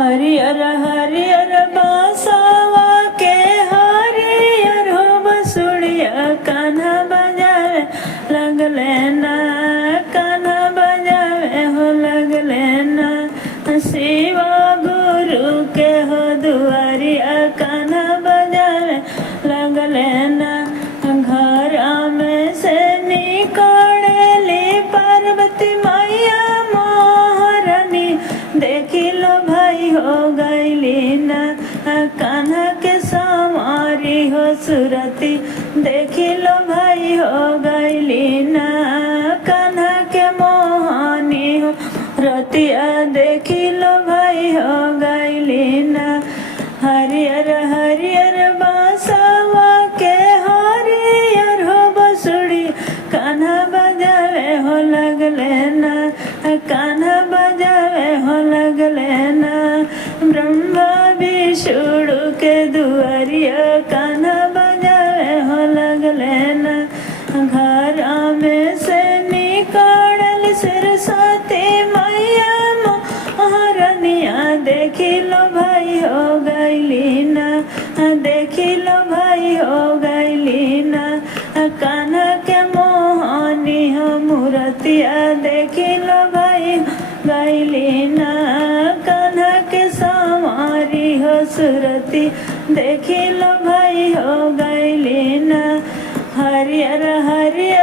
हरियर हरियर बांसवा के हरियर हो बसुड़िया कान्हा बजावे लगले ना, कान्हा बजावे हो लगले ना। शिव गुरु के हो दुआरिया कान्हा बजावे लगले ना। घर में से निकलेली पार्वती मैया मोहरनी देखी लो भाई हो गईली ना। कान्हा के संवारी हो सुरती देखी लो भाई हो गईली ना। कान्हा के मोहनी हो रतिया देखी लो भाई हो गईली ना। हरियर हरियर बांसवा के हरियर हो बसुड़ी कान्हा बजावे हो लगले ना, कान्हा बजावे हो लगले ना। ब्रह्मा विष्णु के दुआरिया कान्हा बजावे हो लगले ना। घर में से निकल सरस्वती मैया मोहरनिया देखी लो भाई हो गईली ना, देखी लो भाई हो गईली ना। कान्हा के मोहनी हो मूर्तिया देखी लो भाई गईली ना। कान्हा के संवारी हो सुरती देखी लो भाई हो गईली ना। हरियर हरियर